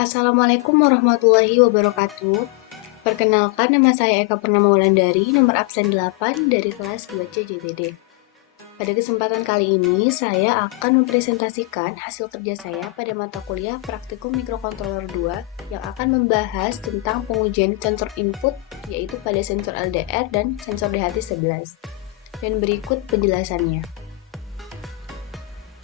Assalamualaikum warahmatullahi wabarakatuh. Perkenalkan, nama saya Eka Purnama Wulandari, nomor absen 8 dari kelas 2C JTD. Pada kesempatan kali ini, saya akan mempresentasikan hasil kerja saya pada mata kuliah Praktikum Mikrokontroller 2 yang akan membahas tentang pengujian sensor input, yaitu pada sensor LDR dan sensor DHT11. Dan berikut penjelasannya.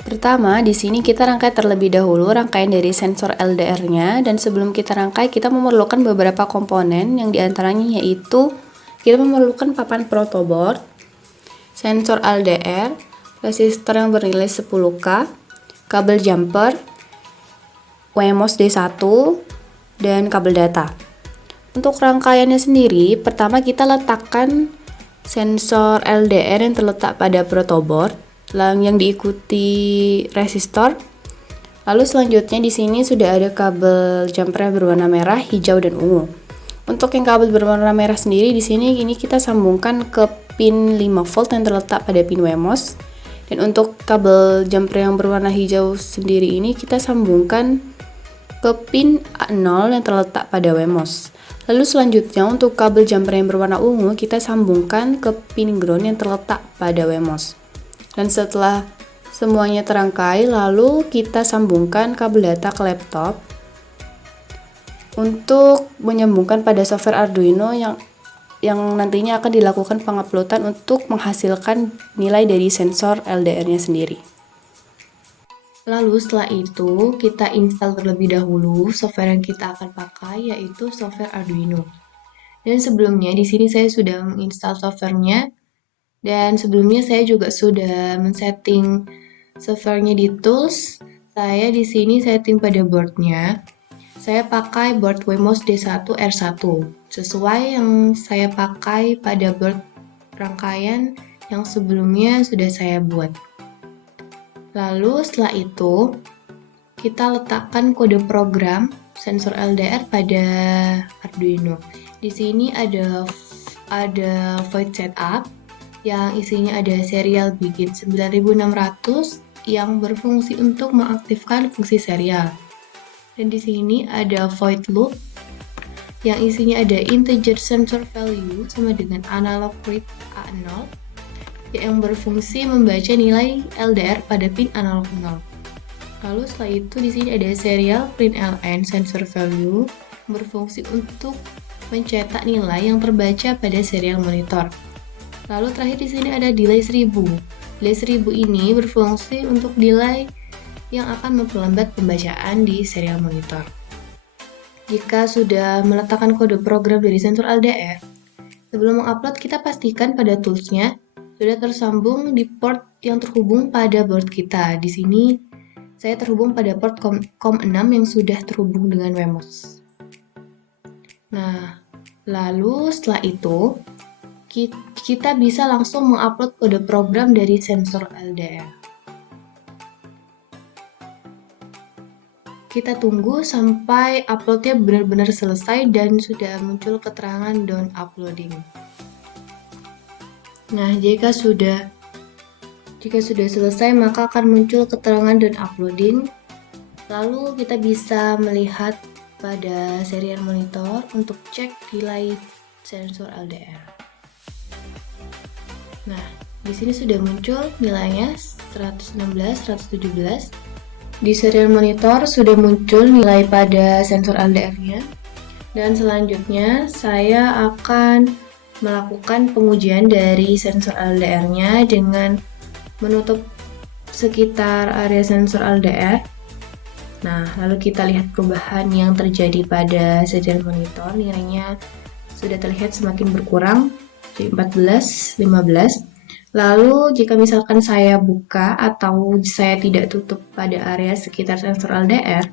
Pertama, di sini kita rangkai terlebih dahulu rangkaian dari sensor LDR-nya, dan sebelum kita rangkai, kita memerlukan beberapa komponen yang diantaranya yaitu kita memerlukan papan protoboard, sensor LDR, resistor yang bernilai 10K, kabel jumper, WMOS D1, dan kabel data. Untuk rangkaiannya sendiri, pertama kita letakkan sensor LDR yang terletak pada protoboard, yang diikuti resistor. Lalu selanjutnya di sini sudah ada kabel jumper berwarna merah, hijau, dan ungu. Untuk yang kabel berwarna merah sendiri di sini ini kita sambungkan ke pin 5 volt yang terletak pada pin WMOS. Dan untuk kabel jumper yang berwarna hijau sendiri ini kita sambungkan ke pin A0 yang terletak pada WMOS. Lalu selanjutnya untuk kabel jumper yang berwarna ungu kita sambungkan ke pin ground yang terletak pada WMOS. Dan setelah semuanya terangkai, lalu kita sambungkan kabel data ke laptop untuk menyambungkan pada software Arduino yang nantinya akan dilakukan penguploadan untuk menghasilkan nilai dari sensor LDR-nya sendiri. Lalu setelah itu kita install terlebih dahulu software yang kita akan pakai, yaitu software Arduino. Dan sebelumnya di sini saya sudah menginstal softwarenya. Dan sebelumnya saya juga sudah men-setting softwarenya di tools. Saya di sini setting pada boardnya. Saya pakai board WMOS D1 R1 sesuai yang saya pakai pada board rangkaian yang sebelumnya sudah saya buat. Lalu setelah itu kita letakkan kode program sensor LDR pada Arduino. Di sini ada void setup yang isinya ada serial begin 9600 yang berfungsi untuk mengaktifkan fungsi serial. Dan di sini ada void loop yang isinya ada integer sensor value sama dengan analog read A0 yang berfungsi membaca nilai LDR pada pin analog 0. Lalu setelah itu di sini ada serial print ln sensor value yang berfungsi untuk mencetak nilai yang terbaca pada serial monitor. Lalu terakhir di sini ada delay 1000. Delay 1000 ini berfungsi untuk delay yang akan memperlambat pembacaan di serial monitor. Jika sudah meletakkan kode program dari sensor LDR, sebelum mengupload kita pastikan pada toolsnya sudah tersambung di port yang terhubung pada board kita. Di sini saya terhubung pada port COM6 yang sudah terhubung dengan WMOS. Nah, lalu setelah itu kita bisa langsung mengupload kode program dari sensor LDR. Kita tunggu sampai uploadnya benar-benar selesai dan sudah muncul keterangan done uploading. Nah, jika sudah selesai maka akan muncul keterangan done uploading. Lalu kita bisa melihat pada serial monitor untuk cek nilai sensor LDR. Nah, di sini sudah muncul nilainya 116, 117. Di serial monitor sudah muncul nilai pada sensor LDR-nya. Dan selanjutnya saya akan melakukan pengujian dari sensor LDR-nya dengan menutup sekitar area sensor LDR. Nah, lalu kita lihat perubahan yang terjadi pada serial monitor. Nilainya sudah terlihat semakin berkurang. 14, 15. Lalu jika misalkan saya buka atau saya tidak tutup pada area sekitar sensor LDR,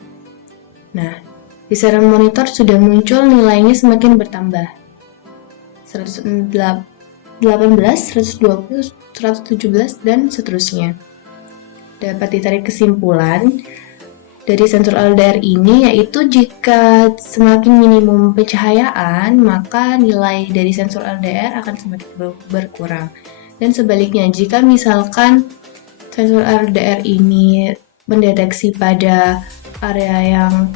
nah di serial monitor sudah muncul nilainya semakin bertambah. 118, 120, 117, dan seterusnya. Dapat ditarik kesimpulan dari sensor LDR ini yaitu jika semakin minimum pencahayaan maka nilai dari sensor LDR akan semakin berkurang. Dan sebaliknya jika misalkan sensor LDR ini mendeteksi pada area yang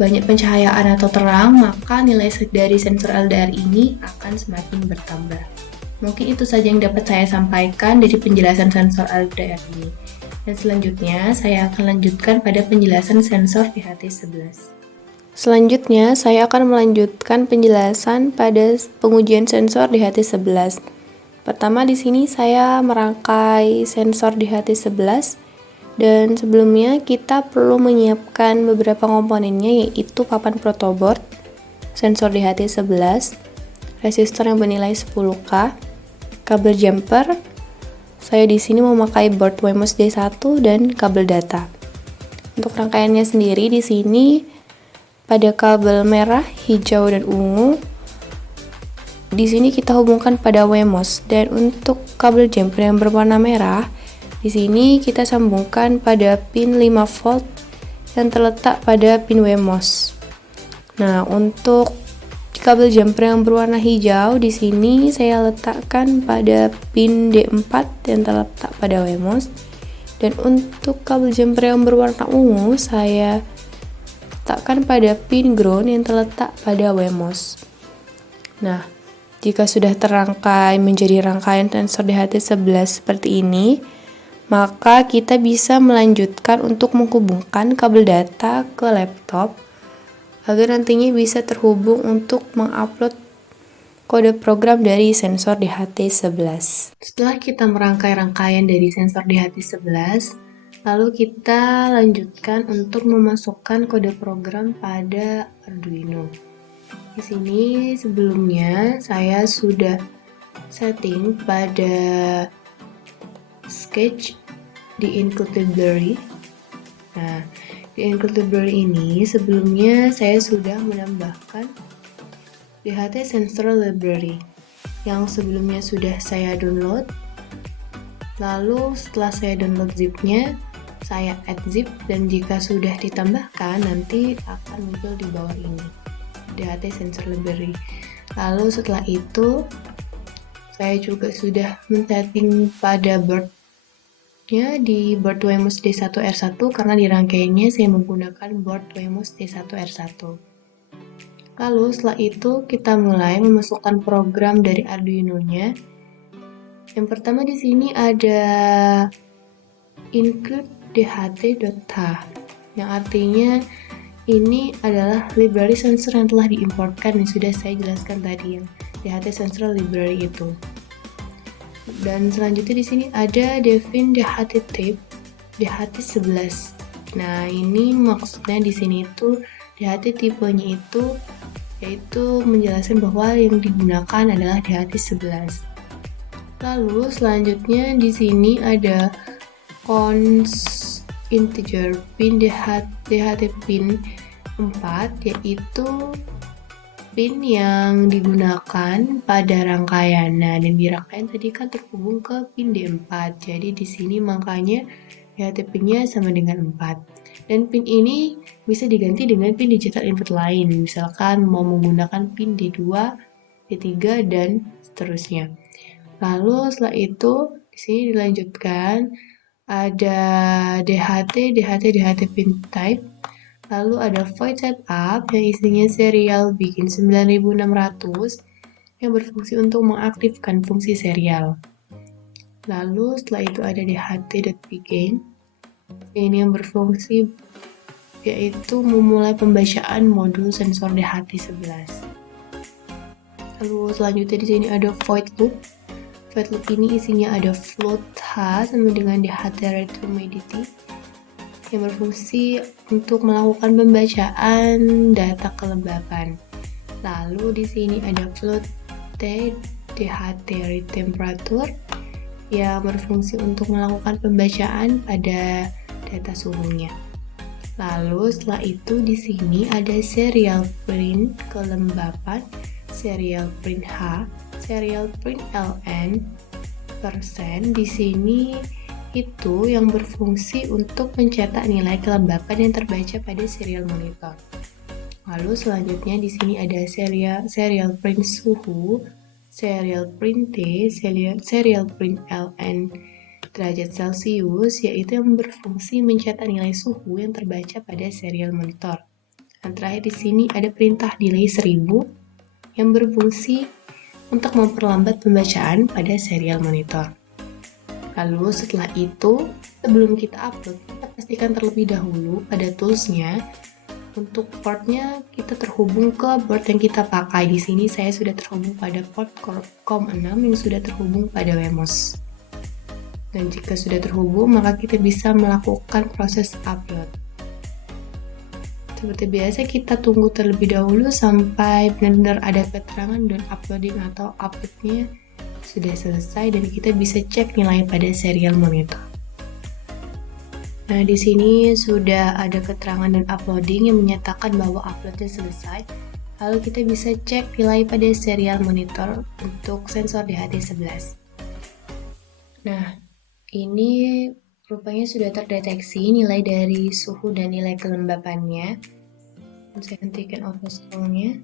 banyak pencahayaan atau terang, maka nilai dari sensor LDR ini akan semakin bertambah. Mungkin itu saja yang dapat saya sampaikan dari penjelasan sensor LDR ini. Dan selanjutnya, saya akan lanjutkan pada penjelasan sensor DHT11. Selanjutnya, saya akan melanjutkan penjelasan pada pengujian sensor DHT11. Pertama, di sini saya merangkai sensor DHT11, dan sebelumnya kita perlu menyiapkan beberapa komponennya, yaitu papan protoboard, sensor DHT11, resistor yang bernilai 10K, kabel jumper. Saya di sini memakai board Wemos D1 dan kabel data. Untuk rangkaiannya sendiri di sini pada kabel merah, hijau, dan ungu. Di sini kita hubungkan pada Wemos, dan untuk kabel jumper yang berwarna merah, di sini kita sambungkan pada pin 5 volt yang terletak pada pin Wemos. Nah, untuk kabel jumper yang berwarna hijau di sini saya letakkan pada pin D4 yang terletak pada Wemos, dan untuk kabel jumper yang berwarna ungu saya letakkan pada pin ground yang terletak pada Wemos. Nah, jika sudah terangkai menjadi rangkaian sensor DHT11 seperti ini, maka kita bisa melanjutkan untuk menghubungkan kabel data ke laptop agar nantinya bisa terhubung untuk mengupload kode program dari sensor DHT11. Setelah kita merangkai rangkaian dari sensor DHT11, lalu kita lanjutkan untuk memasukkan kode program pada Arduino. Di sini sebelumnya saya sudah setting pada sketch di include library. Nah, di include library ini sebelumnya saya sudah menambahkan DHT sensor library yang sebelumnya sudah saya download. Lalu setelah saya download zipnya, saya add zip, dan jika sudah ditambahkan nanti akan muncul di bawah ini DHT sensor library. Lalu setelah itu saya juga sudah men-setting pada boardnya di board Wemos D1R1 karena di rangkaiannya saya menggunakan board Wemos D1R1. Lalu setelah itu kita mulai memasukkan program dari Arduino-nya. Yang pertama di sini ada include dht.h yang artinya ini adalah library sensor yang telah diimportkan yang sudah saya jelaskan tadi, yang DHT sensor library itu. Dan selanjutnya di sini ada define DHT type DHT11. Nah, ini maksudnya di sini itu DHT tipenya itu yaitu menjelaskan bahwa yang digunakan adalah DHT11. Lalu selanjutnya di sini ada cons integer pin DHT pin 4, yaitu pin yang digunakan pada rangkaian. Nah, dan di rangkaian tadi kan terhubung ke pin D4. Jadi di sini makanya DHT pinnya sama dengan 4. Dan pin ini bisa diganti dengan pin digital input lain. Misalkan mau menggunakan pin D2, D3, dan seterusnya. Lalu setelah itu di sini dilanjutkan ada DHT pin type. Lalu ada void setup yang isinya serial bikin 9600 yang berfungsi untuk mengaktifkan fungsi serial. Lalu setelah itu ada dht.begin, ini yang berfungsi yaitu memulai pembacaan modul sensor DHT11. Lalu selanjutnya di sini ada void loop. Void loop ini isinya ada float H sama dengan DHT readme yang berfungsi untuk melakukan pembacaan data kelembapan. Lalu di sini ada float T DHT read temperature yang berfungsi untuk melakukan pembacaan pada data suhunya. Lalu setelah itu di sini ada serial print kelembapan, serial print H, serial print ln persen. Di sini itu yang berfungsi untuk mencetak nilai kelembapan yang terbaca pada serial monitor. Lalu selanjutnya di sini ada serial print suhu, serial print T, serial print ln derajat Celcius, yaitu yang berfungsi mencetak nilai suhu yang terbaca pada serial monitor. Dan terakhir di sini ada perintah delay 1000 yang berfungsi untuk memperlambat pembacaan pada serial monitor. Lalu setelah itu, sebelum kita upload, kita pastikan terlebih dahulu pada toolsnya. Untuk portnya kita terhubung ke board yang kita pakai. Di sini saya sudah terhubung pada port COM6 yang sudah terhubung pada Wemos. Dan jika sudah terhubung, maka kita bisa melakukan proses upload. Seperti biasa, kita tunggu terlebih dahulu sampai benar-benar ada keterangan dan uploading atau uploadnya sudah selesai dan kita bisa cek nilai pada serial monitor. Nah, di sini sudah ada keterangan dan uploading yang menyatakan bahwa uploadnya selesai. Lalu kita bisa cek nilai pada serial monitor untuk sensor DHT11. Nah, ini rupanya sudah terdeteksi nilai dari suhu dan nilai kelembapannya. Saya hentikan overscroll-nya.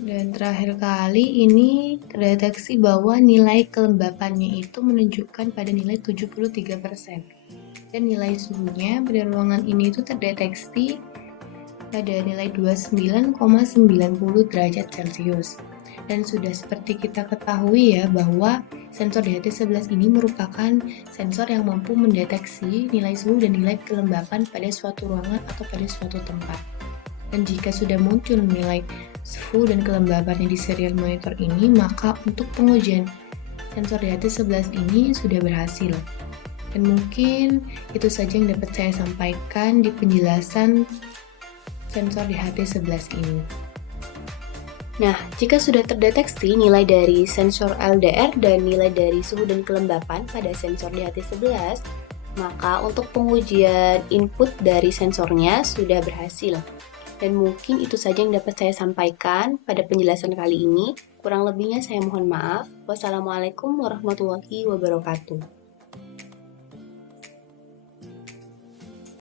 Dan terakhir kali ini terdeteksi bahwa nilai kelembapannya itu menunjukkan pada nilai 73%. Dan nilai suhunya pada ruangan ini itu terdeteksi pada nilai 29,90 derajat Celcius. Dan sudah seperti kita ketahui ya bahwa sensor DHT11 ini merupakan sensor yang mampu mendeteksi nilai suhu dan nilai kelembapan pada suatu ruangan atau pada suatu tempat. Dan jika sudah muncul nilai suhu dan kelembapannya di serial monitor ini, maka untuk pengujian sensor DHT11 ini sudah berhasil. Dan mungkin itu saja yang dapat saya sampaikan di penjelasan sensor DHT11 ini. Nah, jika sudah terdeteksi nilai dari sensor LDR dan nilai dari suhu dan kelembapan pada sensor DHT11, maka untuk pengujian input dari sensornya sudah berhasil. Dan mungkin itu saja yang dapat saya sampaikan pada penjelasan kali ini. Kurang lebihnya saya mohon maaf. Wassalamualaikum warahmatullahi wabarakatuh.